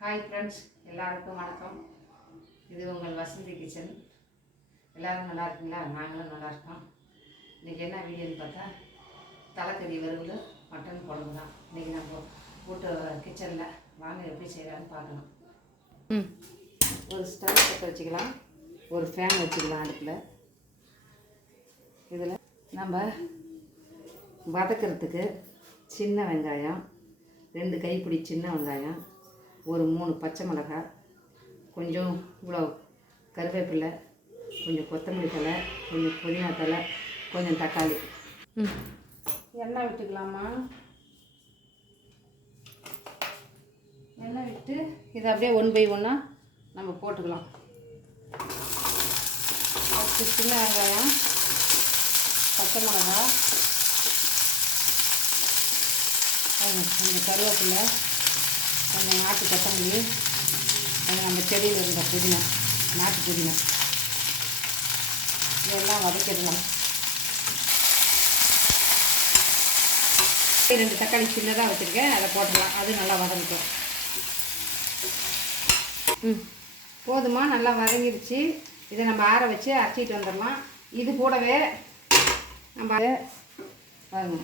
Hi friends, எல்லாருக்கும் வணக்கம். இது உங்கள் வசந்தி கிச்சன். எல்லோரும் நல்லா இருக்குங்களா? நாங்களும் நல்லா இருக்கோம். இன்றைக்கி என்ன வீடியோன்னு பார்த்தா தலைக்கறி வறுவல் மட்டன் குழம்பு தான். இன்றைக்கி நம்ம வீட்டு கிச்சனில் வாங்க எப்படி செய்யலான்னு பார்க்கணும். ஒரு ஸ்டவ் பற்ற வச்சுக்கலாம், ஒரு ஃபேன் வச்சுக்கலாம் அடுப்பில். இதில் நம்ம வதக்கிறதுக்கு சின்ன வெங்காயம், 2 கைப்பிடி சின்ன வெங்காயம், ஒரு 3 பச்சை மிளகாய், கொஞ்சம் இவ்வளோ கருவேப்பிலை, கொஞ்சம் கொத்தமல்லி தழை, கொஞ்சம் புதினா தழை, கொஞ்சம் தக்காளி. எண்ணெய் விட்டுக்கலாமா? எண்ணெய் விட்டு இதை அப்படியே 1 பை 1 நம்ம போட்டுக்கலாம். ஃபஸ்ட்டு சின்ன வெங்காயம், பச்சை மிளகாய், கொஞ்சம் கருவேப்பிலை, கொஞ்சம் நாட்டு கொத்தமல்லி, கொஞ்சம் நம்ம செடியில் இருந்த புதினா, நாட்டு புதினா, இதெல்லாம் வதக்கிடலாம். 2 தக்காளி சின்னதாக வச்சுருக்கேன், அதை போட்டுடலாம். அது நல்லா வதங்கிட்டோம். போதுமா? நல்லா வதங்கிடுச்சு. இதை நம்ம ஆற வச்சு அரைச்சிட்டு வந்துடலாம். இது கூடவே நம்ம பாருங்க,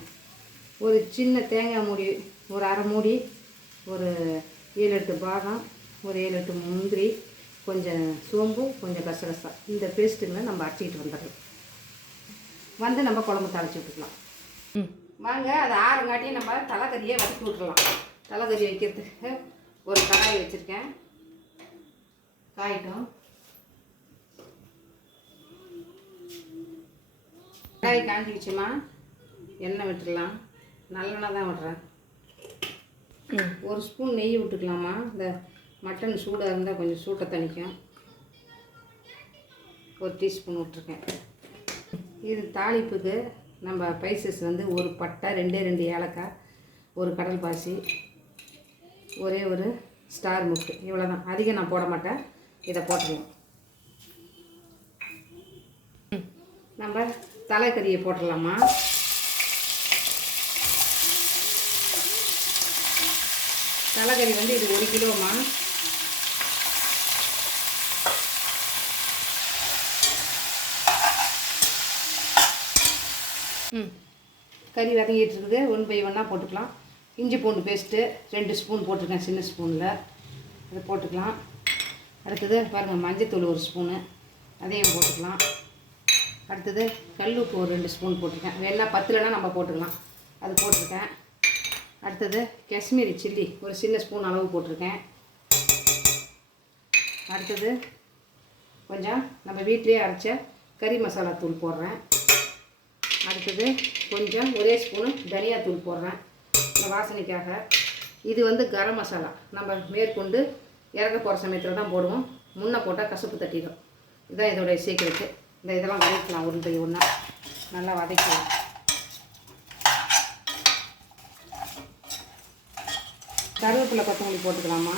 ஒரு சின்ன தேங்காய் மூடி, ஒரு அரை மூடி, ஒரு 7-8 பாதாம், ஒரு 7-8 முந்திரி, கொஞ்சம் சோம்பு, கொஞ்சம் கசகசா, இந்த பேஸ்ட்டுங்களை நம்ம அரைச்சிக்கிட்டு வந்துடலாம். நம்ம குழம்பு தாளித்து விட்டுக்கலாம். வாங்க, அதை ஆறங்காட்டியும் நம்ம தலைக்கறியை வதக்கி விட்டுடலாம். தலைக்கறி வைக்கிறதுக்கு ஒரு கடாய் வச்சுருக்கேன், காயிட்டும். கடாய் காஞ்சிக்கிச்சுமா, எண்ணெய் விட்டுடலாம். நல்லெண்ணெய் தான் விட்றேன். ஒரு ஸ்பூன் நெய் விட்டுக்கலாமா? இந்த மட்டன் சூடாக இருந்தால் கொஞ்சம் சூட்டை தணிக்கும். ஒரு டீஸ்பூன் விட்ருக்கேன். இது தாளிப்புக்கு நம்ம ஸ்பைசஸ் வந்து ஒரு பட்டை, 2 ஏலக்காய், ஒரு கடல் பாசி, ஒரே ஒரு ஸ்டார் முக்கு, இவ்வளோ தான். அதிகம் நான் போட மாட்டேன். இதை போட்டுக்கலாம். நம்ம தலைக்கறியை போட்டுடலாமா? தலைக்கறி வந்து இது 1 கிலோமா. கறி வதங்கிட்டு இருக்குது. 1 பை 1 போட்டுக்கலாம். இஞ்சி பூண்டு பேஸ்ட்டு 2 ஸ்பூன் போட்டிருக்கேன், சின்ன ஸ்பூனில். அதை போட்டுக்கலாம். அடுத்தது பாருங்கள், மஞ்சத்தூள் 1 ஸ்பூனு, அதையும் போட்டுக்கலாம். அடுத்தது கல் உப்பு ஒரு 2 ஸ்பூன் போட்டிருக்கேன். வேணா 10 நம்ம போட்டுக்கலாம், அது போட்டிருக்கேன். அடுத்தது காஷ்மீரி சில்லி ஒரு சின்ன ஸ்பூன் அளவு போட்டிருக்கேன். அடுத்தது கொஞ்சம் நம்ம வீட்டிலே அரைச்ச கறி மசாலா தூள் போடுறேன். அடுத்தது கொஞ்சம் ஒரே ஸ்பூனு தனியாத்தூள் போடுறேன், இந்த வாசனைக்காக. இது வந்து கரம் மசாலா. நம்ம மேற்கொண்டு இறக்க போகிற சமயத்தில் தான் போடுவோம். முன்னே போட்டால் கசப்பு தட்டிடும். இதுதான் இதோடைய சீக்கிரத்து. இதெல்லாம் வதக்கலாம். 1 பை 1 நல்லா வதக்கலாம். கருவேப்பிலை, கொத்தமல்லி போட்டுக்கலாமா?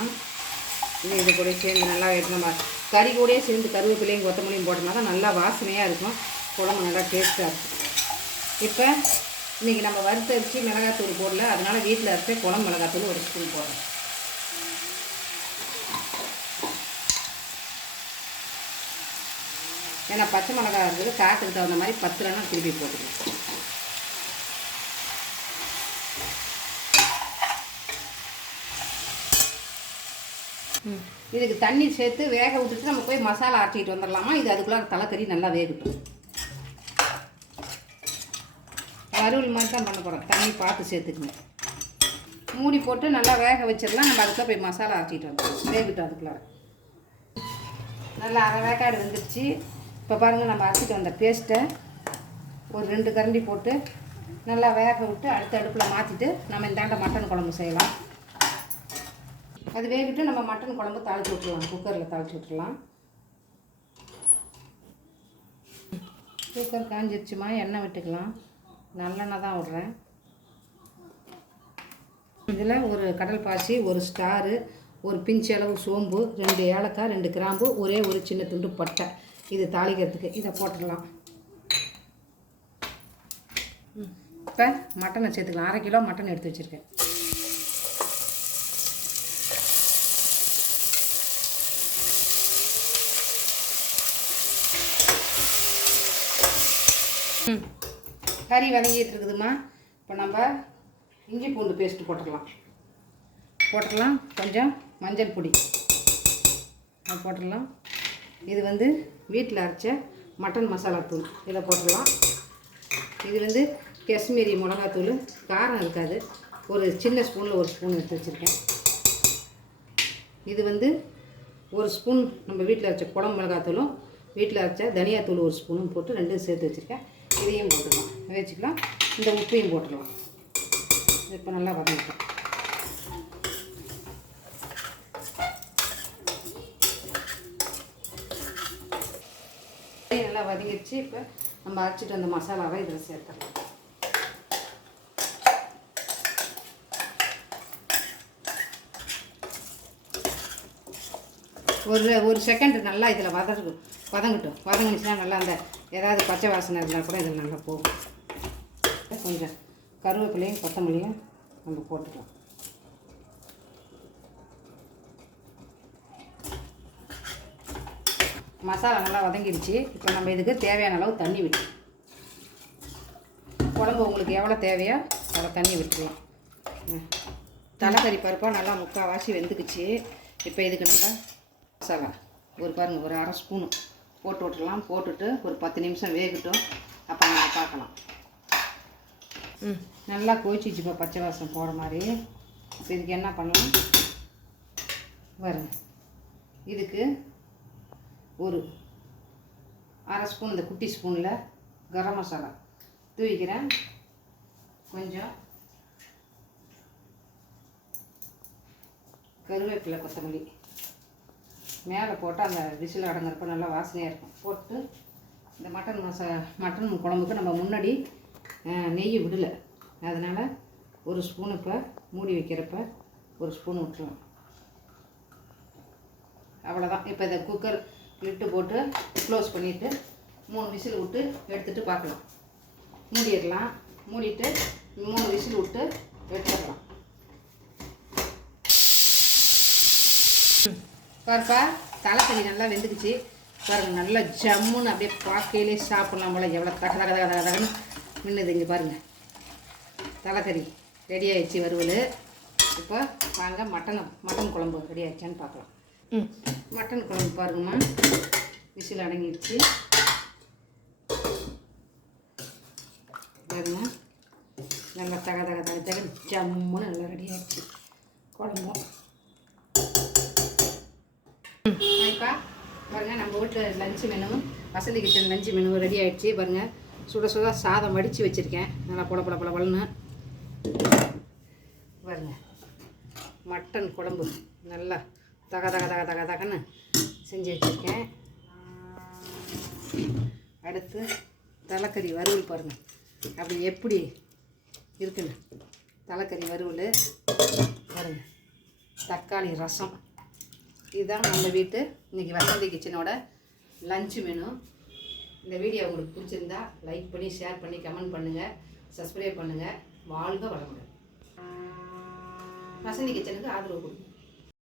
இது கூட சேர்ந்து நல்லா நம்ம கறி கூடயே சேர்ந்து கருவேப்பிலையும் கொத்தமல்லியும் போட்டோம்னா தான் நல்லா வாசனையாக இருக்கும், குழம்பு நல்லா டேஸ்ட்டாக இருக்கும். இப்போ இன்றைக்கி நம்ம வறுத்தரிச்சு மிளகாத்தூள் போடல, அதனால் வீட்டில் அரைச்ச குழம்பு மிளகாத்தூள் 1 ஸ்பூன் போடுறேன். ஏன்னா பச்சை மிளகாய் இருக்குது, காற்றுக்கு தகுந்த மாதிரி 10 திருப்பி போட்டுக்கலாம். இதுக்கு தண்ணி சேர்த்து வேக விட்டுட்டு நம்ம போய் மசாலா அரைச்சிட்டு வந்துடலாமா? இது அதுக்குள்ளே தலைக்கறி நல்லா வேகட்டும். வறுவல் மாதிரி தான் பண்ண போகிறோம். தண்ணி பார்த்து சேர்த்துக்குங்க. மூடி போட்டு நல்லா வேக வச்சிடலாம். நம்ம அதுக்குள்ளே போய் மசாலா அரைச்சிட்டு வந்துடலாம். வேகட்டும். அதுக்குள்ளே நல்லா அரை வேக்காடு வந்துடுச்சு. இப்போ பாருங்கள், நம்ம அரைச்சிட்டு வந்த பேஸ்ட்டை ஒரு 2 கரண்டி போட்டு நல்லா வேக விட்டு அடுத்த அடுப்பில் மாற்றிட்டு நம்ம இந்தாண்ட மட்டன் குழம்பு செய்யலாம். அது வேகிட்டு நம்ம மட்டன் குழம்பு தாளித்து விட்டுலாம். குக்கரில் தாளித்து விட்டுலாம். குக்கர் காஞ்சிடுச்சுமா, எண்ணெய் விட்டுக்கலாம். நல்லெண்ணெய் தான் விட்றேன். இதில் ஒரு கடல் பாசி, ஒரு ஸ்டாரு, ஒரு பிஞ்சு அளவு சோம்பு, 2 ஏலக்காய், 2 கிராம்பு, ஒரே ஒரு சின்ன துண்டு பட்டை, இது தாளிக்கிறதுக்கு. இதை போட்டுடலாம். இப்போ மட்டனை சேர்த்துக்கலாம். 1/2 கிலோ மட்டன் எடுத்து வச்சுருக்கேன். கறி வதங்கிட்டு இருக்குதுமா. இப்போ நம்ம இஞ்சி பூண்டு பேஸ்ட்டு போட்டுடலாம். கொஞ்சம் மஞ்சள் பொடி அது போட்டுடலாம். இது வந்து வீட்டில் அரைச்ச மட்டன் மசாலா தூள் இதை போட்டுடலாம். இது வந்து காஷ்மீரி மிளகாத்தூள், காரம் இருக்காது. ஒரு சின்ன ஸ்பூனில் ஒரு ஸ்பூன் எடுத்து வச்சுருக்கேன். இது வந்து ஒரு ஸ்பூன் நம்ம வீட்டில் அரைச்ச குழம்பு மிளகாத்தூளும் வீட்டில் அரைச்ச தனியாத்தூள் ஒரு ஸ்பூனும் போட்டு ரெண்டும் சேர்த்து வச்சுருக்கேன். இதையும் போட்டுடலாம், வச்சுக்கலாம். இந்த உப்பையும் போட்டுடலாம். இப்போ நல்லா வதங்கிட்டோம். நல்லா வதங்கிடுச்சு. இப்போ நம்ம அரைச்சிட்டு அந்த மசாலாவை இதில் சேர்த்துடலாம். ஒரு செகண்ட் நல்லா இதில் வதங்கட்டும். வதங்கிச்சுன்னா நல்லா அந்த ஏதாவது பச்சை வாசனை இருந்தால் கூட இதில் நல்லா போகும். கொஞ்சம் கருவேப்பிலையும் கொத்தமல்லியும் நம்ம போட்டுக்கலாம். மசாலா நல்லா வதங்கிடுச்சு. இப்போ நம்ம இதுக்கு தேவையான அளவு தண்ணி விட்டுருவோம். குழம்பு உங்களுக்கு எவ்வளோ தேவையோ அவ்வளோ தண்ணி விட்டுருவோம். தலைக்கறி பருப்பாக நல்லா முக்கால்வாசி வெந்துக்குச்சு. இப்போ இதுக்கு நம்ம மசாலா ஒரு அரை ஸ்பூனு போட்டு விட்டுடலாம். போட்டுட்டு ஒரு 10 நிமிஷம் வேகட்டும். அப்போ நம்ம பார்க்கலாம். நல்லா கொதிச்சிச்சுப்பா, பச்சை வாசம் போகிற மாதிரி. இப்போ இதுக்கு என்ன பண்ணலாம் இதுக்கு ஒரு அரை ஸ்பூன் இந்த குட்டி ஸ்பூனில் கரம் மசாலா தூவிக்கிறேன். கொஞ்சம் கருவேப்பிலை கொத்தமல்லி மேலே போட்டால் அந்த விசில் அடங்குறப்ப நல்லா வாசனையாக இருக்கும். போட்டு இந்த மட்டன் குழம்புக்கு நம்ம முன்னாடி நெய் விடலை, அதனால் ஒரு ஸ்பூன் இப்போ மூடி வைக்கிறப்ப ஒரு ஸ்பூன் விட்டுருவோம். அவ்வளோதான். இப்போ இதை குக்கர் லிட்டு போட்டு க்ளோஸ் பண்ணிவிட்டு 3 விசில் விட்டு எடுத்துகிட்டு பார்க்கலாம். மூடிடலாம். மூடிட்டு 3 விசில் விட்டு எடுத்துடலாம். பாருப்பா, தலைக்கறி நல்லா வெந்துக்குச்சு பாருங்கள். நல்லா ஜம்முன்னு அப்படியே பார்க்கையிலே சாப்பிட்லாம் போல். எவ்வளோ தகன்னு நின்றுது. இங்கே பாருங்கள், தலைக்கறி ரெடி ஆகிடுச்சு வறுவல். இப்போ வாங்க மட்டன் குழம்பு ரெடி ஆகிடுச்சான்னு பார்க்கலாம். மட்டன் குழம்பு பாருங்கம்மா, விசில் அடங்கிடுச்சு பாருங்க. நல்லா தக ஜம்முன்னு நல்லா ரெடி ஆகிடுச்சு குழம்பும். இப்போ பாருங்கள், நம்ம வீட்டில் lunch menu, Vasanthi kitchen lunch menu ready ஆகிடுச்சு பாருங்கள். சுட சுட சாதம் வடித்து வச்சுருக்கேன். நல்லா பொல பாருங்க. மட்டன் குழம்பு நல்லா தகன்னு செஞ்சு வச்சுருக்கேன். அடுத்து தலைக்கறி வறுவல் பாருங்கள், அப்படி எப்படி இருக்குன்னு. தலைக்கறி வறுவல் பாருங்கள். தக்காளி ரசம். இதுதான் நம்ம வீட்டு இன்றைக்கி வசந்தி கிச்சனோட லஞ்சு மெனு. இந்த வீடியோ உங்களுக்கு பிடிச்சிருந்தா லைக் பண்ணி, ஷேர் பண்ணி, கமெண்ட் பண்ணுங்கள், சப்ஸ்கிரைப் பண்ணுங்கள். வாழ்க வளமுடன். வசந்தி கிச்சனுக்கு ஆதரவு கொடுங்க.